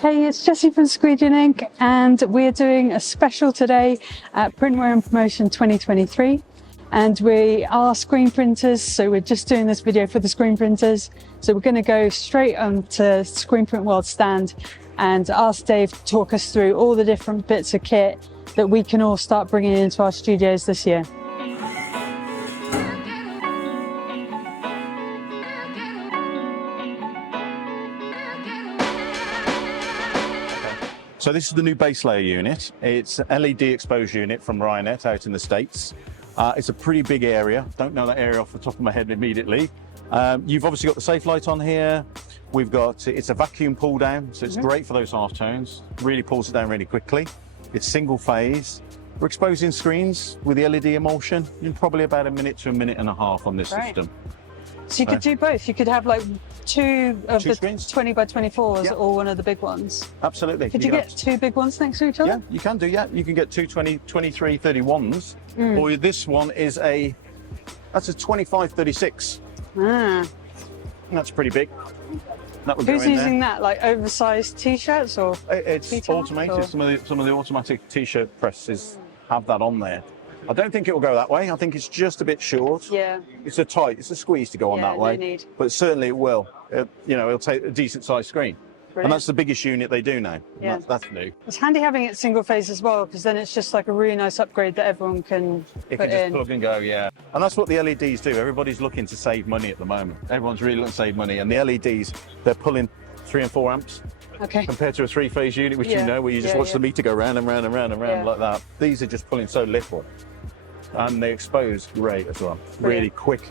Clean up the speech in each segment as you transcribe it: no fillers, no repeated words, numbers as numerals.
Hey, it's Jessie from Squeegee Ink, and we're doing a special today at Printwear and Promotion 2023. And we are screen printers, so we're just doing this video for the screen printers. So we're going to go straight onto Screen Print World stand and ask Dave to talk us through all the different bits of kit that we can all start bringing into our studios this year. So this is the new base layer unit. It's an LED exposure unit from Annettte out in the States. It's a pretty big area. Don't know that area off the top of my head immediately. You've obviously got the safe light on here. We've got, it's a vacuum pull down, so it's great for those half tones. Really pulls it down really quickly. It's single phase. We're exposing screens with the LED emulsion in probably about a minute to a minute and a half on this system. So you could do both. You could have like two of the screens. 20 by 24s or one of the big ones. Absolutely. Could you get two big ones next to each other? Yeah, you can do, yeah. You can get two 23, 31s. Or this one is that's a 25, 36. That's pretty big. That would Who's go in using there. that? Like oversized t-shirts or? It's automated. Some of the automatic t-shirt presses have that on there. I don't think it will go that way. I think it's just a bit short. Yeah. It's a squeeze to go on that way. No need. But certainly it will. It'll take a decent sized screen. Brilliant. And that's the biggest unit they do now. Yeah. That's new. It's handy having it single phase as well, because then it's just like a really nice upgrade that everyone can It put can just in. plug and go, yeah. And that's what the LEDs do. Everybody's looking to save money at the moment. Everyone's really looking to save money. And the LEDs, they're pulling 3 and 4 amps. Okay. Compared to a 3-phase unit, which you know, where you just watch the meter go round and round and round and round like that. These are just pulling so little. And they expose great as well. Really quick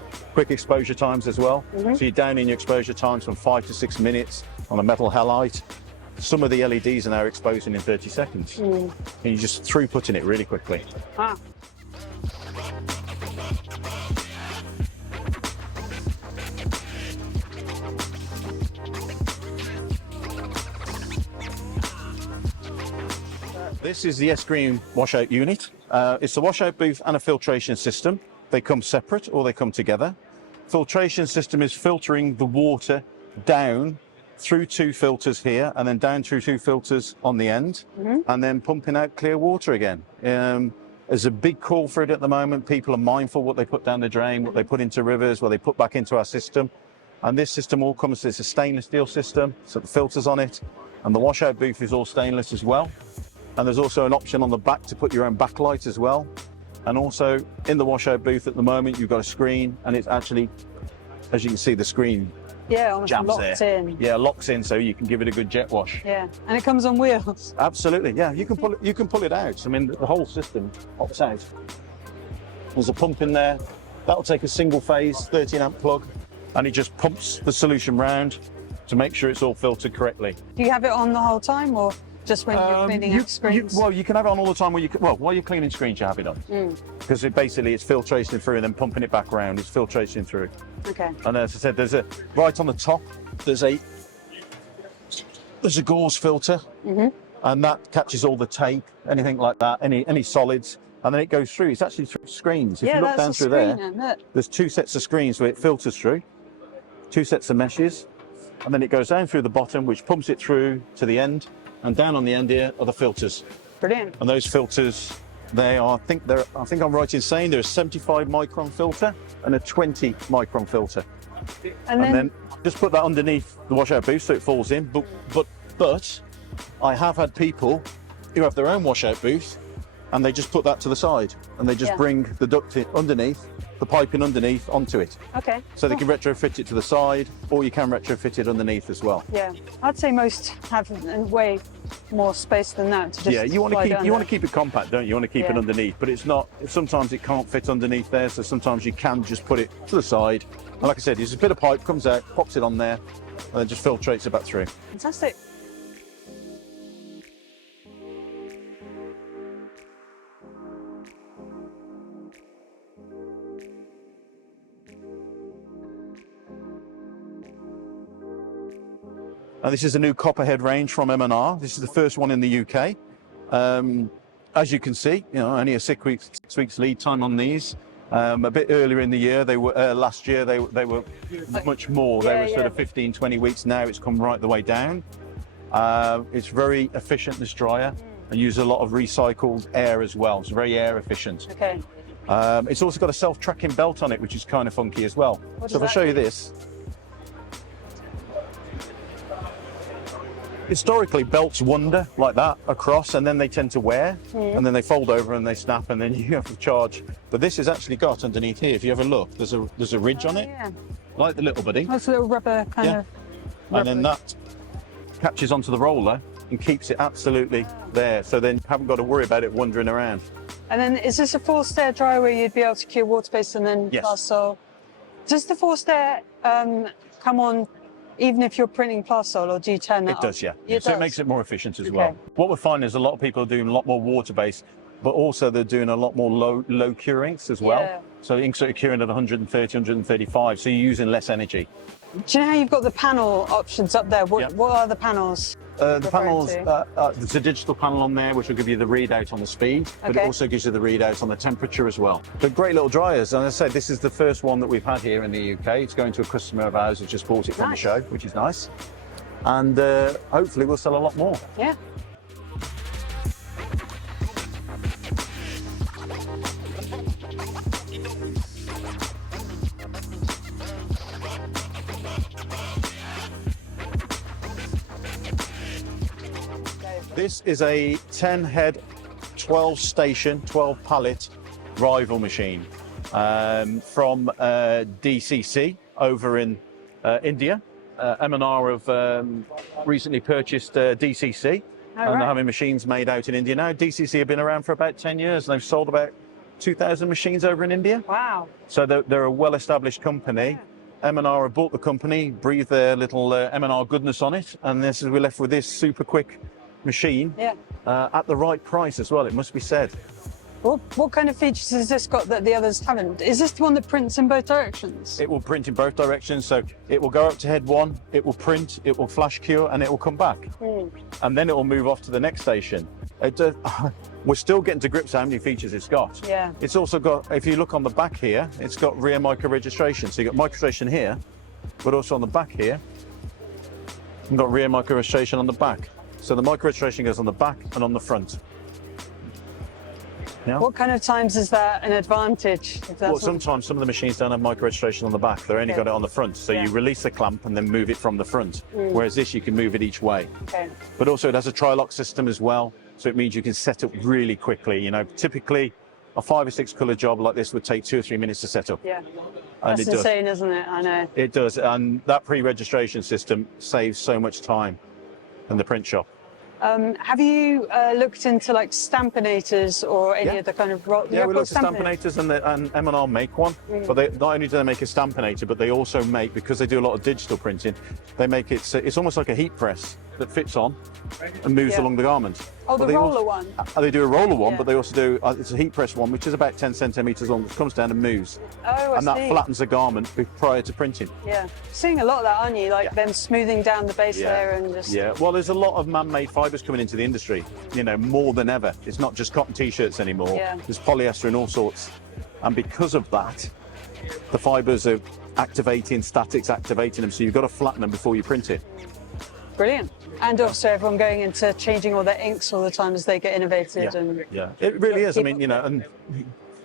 exposure times as well. So you're down in your exposure times from 5 to 6 minutes on a metal halide. Some of the LEDs are now exposing in 30 seconds. And you're just throughputting it really quickly. This is the S-Green washout unit. It's a washout booth and a filtration system. They come separate or they come together. Filtration system is filtering the water down through 2 filters here and then down through 2 filters on the end and then pumping out clear water again. There's a big call for it at the moment. People are mindful what they put down the drain, what they put into rivers, what they put back into our system. And this system all comes, it's a stainless steel system, so the filters on it. And the washout booth is all stainless as well. And there's also an option on the back to put your own backlight as well. And also in the washout booth at the moment, you've got a screen and it's actually, as you can see, the screen almost jams locked there. in. Yeah, locks in so you can give it a good jet wash. Yeah, and it comes on wheels. Absolutely, yeah. You can pull it out. I mean, the whole system pops out. There's a pump in there. That'll take a single phase 13 amp plug and it just pumps the solution round to make sure it's all filtered correctly. Do you have it on the whole time or just when you're cleaning up screens? Well, you can have it on all the time. While you're cleaning screens, you have it on. Because it's filtration through and then pumping it back around. It's filtration through. Okay. And as I said, there's right on the top, there's a gauze filter, and that catches all the tape, anything like that, any solids, and then it goes through. It's actually through screens. If you look down through there, there's 2 sets of screens where it filters through, 2 sets of meshes, and then it goes down through the bottom, which pumps it through to the end. And down on the end here are the filters. Brilliant. And those filters, I think I'm right in saying they're a 75 micron filter and a 20 micron filter. And then just put that underneath the washout booth so it falls in. But I have had people who have their own washout booth and they just put that to the side and they just bring the duct underneath, the piping underneath onto it. Okay. So they can retrofit it to the side, or you can retrofit it underneath as well. Yeah, I'd say most have way more space than that to just you want to keep it compact, don't you? You want to keep it underneath, but it's not. Sometimes it can't fit underneath there, so sometimes you can just put it to the side. And like I said, there's a bit of pipe comes out, pops it on there, and then just filtrates it back through. Fantastic. And this is a new Copperhead range from M&R. This is the first one in the UK. As you can see, only a 6 weeks lead time on these. A bit earlier in the year, they were last year they were much more. They were sort of 15, 20 weeks. Now it's come right the way down. It's very efficient, this dryer, and uses a lot of recycled air as well. It's very air efficient. Okay. It's also got a self-tracking belt on it, which is kind of funky as well. So if I show you this, historically belts wander like that across, and then they tend to wear, and then they fold over and they snap, and then you have to charge. But this has actually got underneath here, if you have a look, there's a ridge on it, like the little buddy. That's a little rubber kind of. And then that catches onto the roller and keeps it absolutely there, so then you haven't got to worry about it wandering around. And then is this a forced air dryer where you'd be able to cure water based and then plasol? Does the forced air come on even if you're printing plasol, or do you turn that It does, off? yeah. So it makes it more efficient as well. What we're finding is a lot of people are doing a lot more water based, but also they're doing a lot more low cure inks as well. Yeah. So inks are curing at 130, 135, so you're using less energy. Do you know how you've got the panel options up there? What are the panels? The panels, there's a digital panel on there which will give you the readout on the speed, but it also gives you the readout on the temperature as well. They're great little dryers, and as I said, this is the first one that we've had here in the UK. It's going to a customer of ours who just bought it from the show, which is nice. And hopefully we'll sell a lot more. Yeah. This is a 10 head, 12 station, 12 pallet rival machine from DCC over in India. M&R have recently purchased DCC, and they're having machines made out in India now. DCC have been around for about 10 years, and they've sold about 2,000 machines over in India. Wow. So they're a well-established company. M&R have bought the company, breathed their little M&R goodness on it, and we're left with this super quick machine at the right price as well, it must be said. What kind of features has this got that the others haven't? Is this the one that prints in both directions? It will print in both directions, so it will go up to head one, it will print, it will flash cure, and it will come back. And then it will move off to the next station. We're still getting to grips how many features it's got. Yeah. It's also got, if you look on the back here, it's got rear micro registration. So you've got micro registration here, but also on the back here, you've got rear micro registration on the back. So the micro registration goes on the back and on the front. Yeah. What kind of times is that an advantage? Well, sometimes some of the machines don't have micro registration on the back. They've only got it on the front. So you release the clamp and then move it from the front. Whereas this, you can move it each way. But also it has a tri-lock system as well. So it means you can set up really quickly. You know, typically a 5 or 6 colour job like this would take 2 or 3 minutes to set up. Yeah. And That's insane, isn't it? I know. It does. And that pre-registration system saves so much time in the print shop. Have you looked into like stampinators or any of the kind of... Yeah, we looked at stampinators, and M&R make one. But they, not only do they make a stampinator, but they also make, because they do a lot of digital printing, they make it, it's almost like a heat press that fits on and moves along the garment. Oh, the roller one? They do a roller one, but they also do, it's a heat press one, which is about 10 centimetres long, which comes down and moves. Oh, I and that flattens the garment prior to printing. Yeah. Seeing a lot of that, aren't you? Like them smoothing down the base layer and just... Yeah, well, there's a lot of man-made fibres coming into the industry, you know, more than ever. It's not just cotton T-shirts anymore. There's polyester and all sorts. And because of that, the fibres are activating, statics activating them, so you've got to flatten them before you print it. Brilliant. And also everyone going into changing all their inks all the time as they get innovated. Yeah, it really is. I mean, you know, and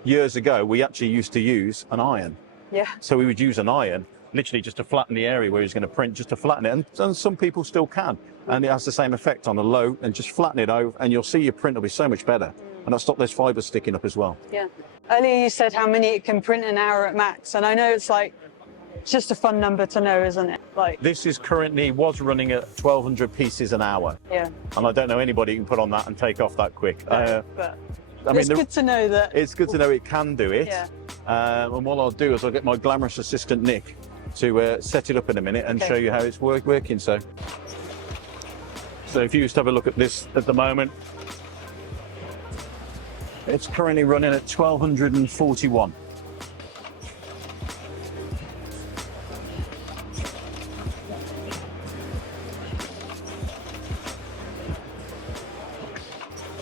years ago, we actually used to use an iron. Yeah. So we would use an iron, literally just to flatten the area where he's going to print, just to flatten it. And some people still can. And it has the same effect on the low, and just flatten it over, and you'll see your print will be so much better. And that'll stop those fibres sticking up as well. Yeah. Earlier you said how many it can print an hour at max. And I know it's like, it's just a fun number to know, isn't it? Like, this is was running at 1,200 pieces an hour. Yeah. And I don't know anybody who can put on that and take off that quick. No, but I mean, it's good to know that. It's good to know it can do it. Yeah. And what I'll do is I'll get my glamorous assistant Nick to set it up in a minute and show you how it's working. So if you just have a look at this at the moment, it's currently running at 1,241.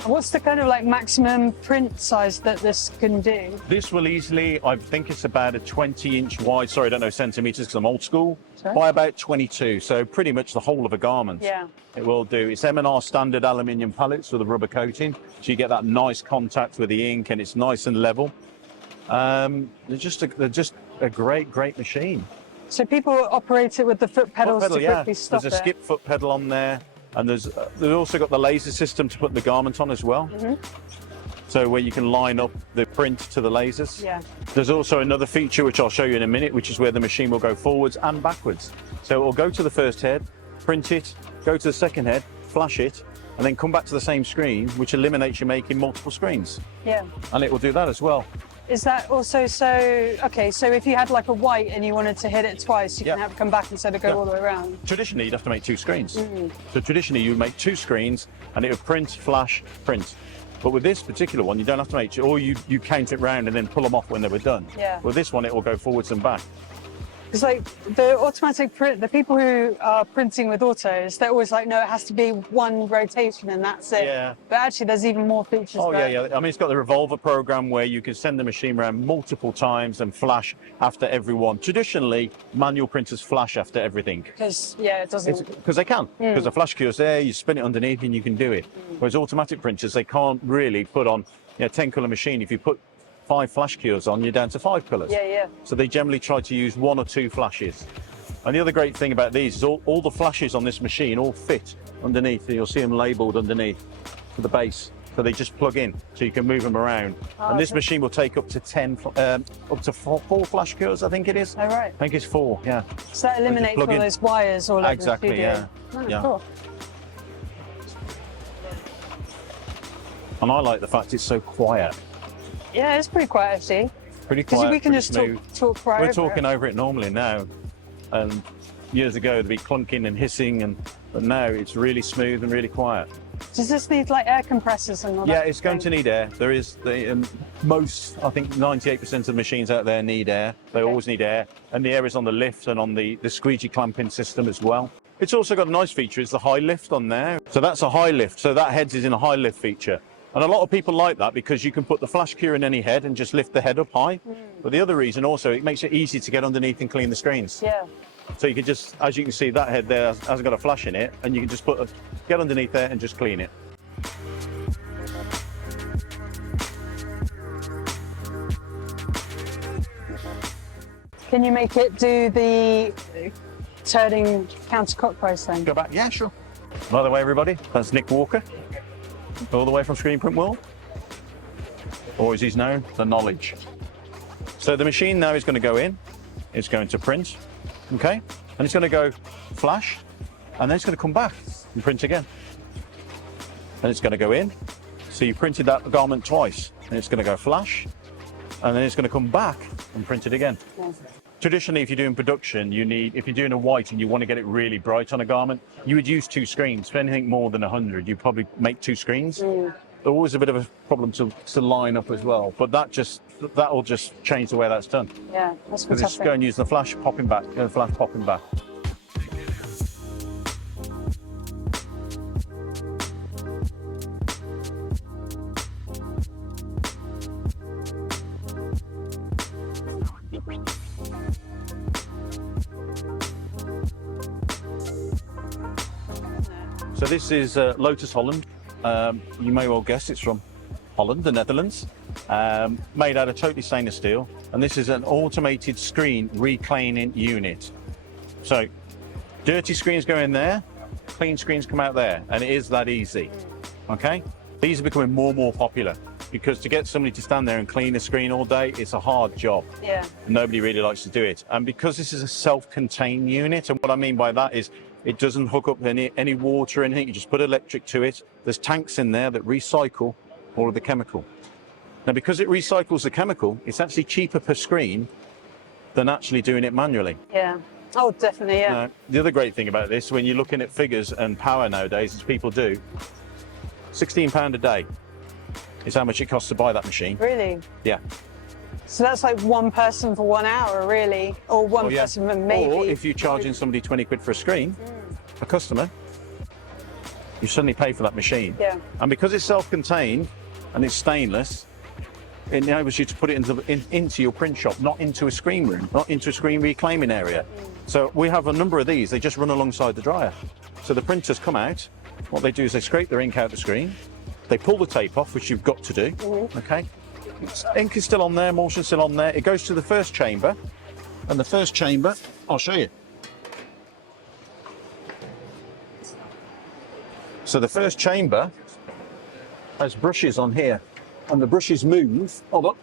What's the kind of like maximum print size that this can do? This will easily, I think it's about a 20-inch wide, sorry, I don't know centimetres because I'm old school, by about 22. So pretty much the whole of a garment. Yeah. It will do. It's M&R standard aluminium pallets with a rubber coating. So you get that nice contact with the ink and it's nice and level. They're just a great machine. So people operate it with the foot pedals to quickly stop it? There's a skip foot pedal on there. And they've also got the laser system to put the garment on as well. So where you can line up the print to the lasers. Yeah. There's also another feature which I'll show you in a minute, which is where the machine will go forwards and backwards. So it will go to the first head, print it, go to the second head, flash it, and then come back to the same screen, which eliminates you making multiple screens. Yeah. And it will do that as well. Is that also okay, so if you had like a white and you wanted to hit it twice, you can have it come back instead of go all the way around? Traditionally, you'd have to make 2 screens. So traditionally, you would make 2 screens and it would print, flash, print. But with this particular one, you don't have to make 2, or you count it round and then pull them off when they were done. Yeah. With this one, it will go forwards and back. Because like the automatic print, the people who are printing with autos, they're always like, no, it has to be 1 rotation and that's it. Yeah. But actually, there's even more features. Oh there. yeah. I mean, it's got the revolver program where you can send the machine around multiple times and flash after every one. Traditionally, manual printers flash after everything. Because it doesn't. Because they can. Because the flash cure's there, you spin it underneath and you can do it. Whereas automatic printers, they can't really put on 10 colour machine. If you put 5 flash cures on, you're down to 5 colours. Yeah. So they generally try to use 1 or 2 flashes. And the other great thing about these is all the flashes on this machine all fit underneath. You'll see them labelled underneath for the base. So they just plug in, so you can move them around. And this machine will take up to 4 flash cures, I think it is. Oh, right. I think it's 4, yeah. So that eliminates all those wires all over the studio. Yeah. Oh, Yeah. Cool. And I like the fact it's so quiet. Yeah, it's pretty quiet actually. Pretty quiet. Because we can pretty just smooth. talk right We're over talking it. over it normally now. And years ago, it'd be clunking and hissing, but now it's really smooth and really quiet. Does this need like air compressors and all that? Yeah, it's going to need air. There is most, I think 98% of the machines out there need air. They always need air. And the air is on the lift and on the squeegee clamping system as well. It's also got a nice feature, it's the high lift on there. So that's a high lift. So that head is in a high lift feature. And a lot of people like that because you can put the flash cure in any head and just lift the head up high. But the other reason also, it makes it easy to get underneath and clean the screens. Yeah. So you can just, as you can see, that head there hasn't got a flash in it, and you can just get underneath there and just clean it. Can you make it do the turning counterclockwise thing? Go back, yeah, sure. By the way, everybody, that's Nick Walker, all the way from Screen Print World, or as he's known, the Knowledge. So the machine now is going to go in, it's going to print, okay, and it's going to go flash, and then it's going to come back and print again. And it's going to go in, so you printed that garment twice, and it's going to go flash, and then it's going to come back and print it again. Yeah. Traditionally, if you're doing production, if you're doing a white and you want to get it really bright on a garment, you would use 2 screens. For anything more than 100, you probably make 2 screens. There's always a bit of a problem to line up as well, but that will just change the way that's done. Yeah, that's Because fantastic. it's going using the flash, popping back, the flash, popping back. So this is Lotus Holland. You may well guess it's from Holland, the Netherlands. Made out of totally stainless steel. And this is an automated screen recleaning unit. So dirty screens go in there, clean screens come out there. And it is that easy, okay? These are becoming more and more popular because to get somebody to stand there and clean a screen all day, it's a hard job. Yeah. Nobody really likes to do it. And because this is a self-contained unit, and what I mean by that is it doesn't hook up any water or anything, you just put electric to it. There's tanks in there that recycle all of the chemical. Now, because it recycles the chemical, it's actually cheaper per screen than actually doing it manually. Yeah. Oh, definitely, yeah. The other great thing about this, when you're looking at figures and power nowadays, as people do, £16 a day is how much it costs to buy that machine. Really? Yeah. So that's like 1 person for 1 hour, really? Or one person for maybe? Or if you're charging somebody 20 quid for a screen, a customer, you suddenly pay for that machine. Yeah. And because it's self-contained and it's stainless, it enables you to put it into your print shop, not into a screen room, not into a screen reclaiming area. So we have a number of these. They just run alongside the dryer. So the printers come out. What they do is they scrape their ink out the screen. They pull the tape off, which you've got to do. Okay. Ink is still on there, emulsion's still on there. It goes to the first chamber, and the first chamber, I'll show you. So the first chamber has brushes on here, and the brushes move. Hold on.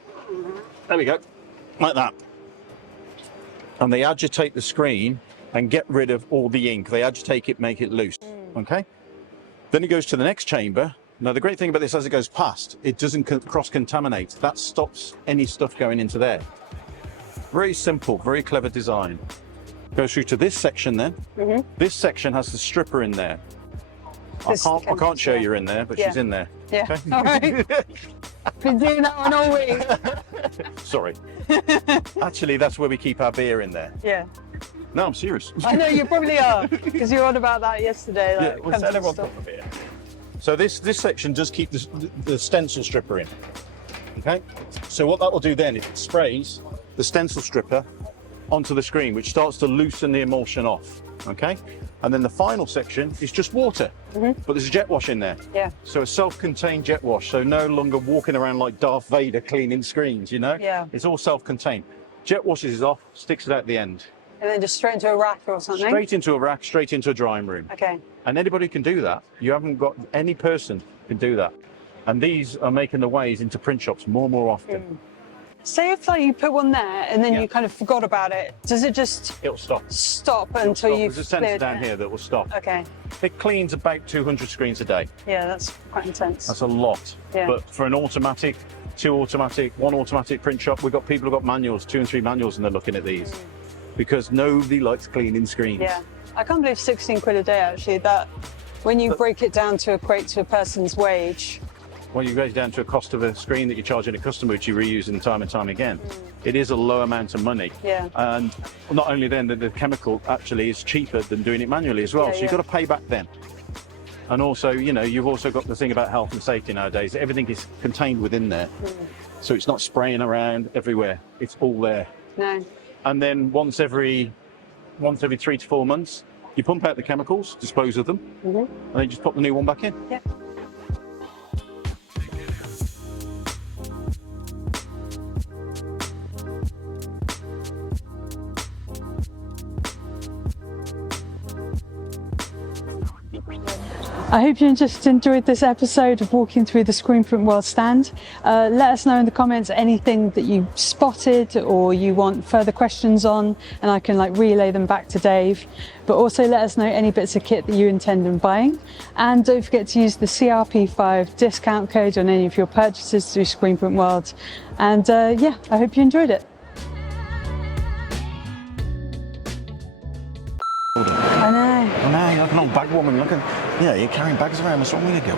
There we go, like that. And they agitate the screen and get rid of all the ink. They agitate it, make it loose. Okay. Then it goes to the next chamber. Now the great thing about this, as it goes past, it doesn't cross-contaminate. That stops any stuff going into there. Very simple, very clever design. Goes through to this section then. This section has the stripper in there. I can't show you in there, but she's in there. Yeah. Okay? All right. Been doing that one all week. Sorry. Actually, that's where we keep our beer in there. Yeah. No, I'm serious. I know you probably are, because you were on about that yesterday. Like, Yeah, we'll sell everyone a beer. So this section does keep the stencil stripper in. Okay. So what that will do then is it sprays the stencil stripper onto the screen, which starts to loosen the emulsion off. Okay. And then the final section is just water, but there's a jet wash in there. Yeah. So a self-contained jet wash, so no longer walking around like Darth Vader cleaning screens, you know? Yeah. It's all self-contained. Jet washes it off, sticks it out the end. And then just straight into a rack or something? Straight into a rack, straight into a drying room. Okay. And anybody can do that. You haven't got any person can do that. And these are making the ways into print shops more and more often. Say if like you put one there and then Yeah. you kind of forgot about it, does it just It'll stop. stop until you've There's a sensor cleared down it? here that will stop. Okay. It cleans about 200 screens a day. Yeah, that's quite intense. That's a lot. Yeah. But for an automatic, 2 automatic, 1 automatic print shop, we've got people who've got manuals, 2 and 3 manuals, and they're looking at these. Because nobody likes cleaning screens. Yeah. I can't believe 16 quid a day actually, that when you break it down to equate to a person's wage. When you go down to a cost of a screen that you're charging a customer, which you reuse time and time again, it is a low amount of money. Yeah. And not only then, the chemical actually is cheaper than doing it manually as well. Yeah, so you've got to pay back then. And also, you know, you've also got the thing about health and safety nowadays. Everything is contained within there. So it's not spraying around everywhere. It's all there. No. And then once every 3 to 4 months, you pump out the chemicals, dispose of them, and then just pop the new one back in. Yeah. I hope you just enjoyed this episode of walking through the Screen Print World stand. Let us know in the comments anything that you spotted or you want further questions on, and I can like relay them back to Dave. But also let us know any bits of kit that you intend on buying. And don't forget to use the CRP5 discount code on any of your purchases through Screen Print World. And yeah, I hope you enjoyed it. I know. Oh no, you're like an old bag woman. You're carrying bags around. What's wrong with you, girl?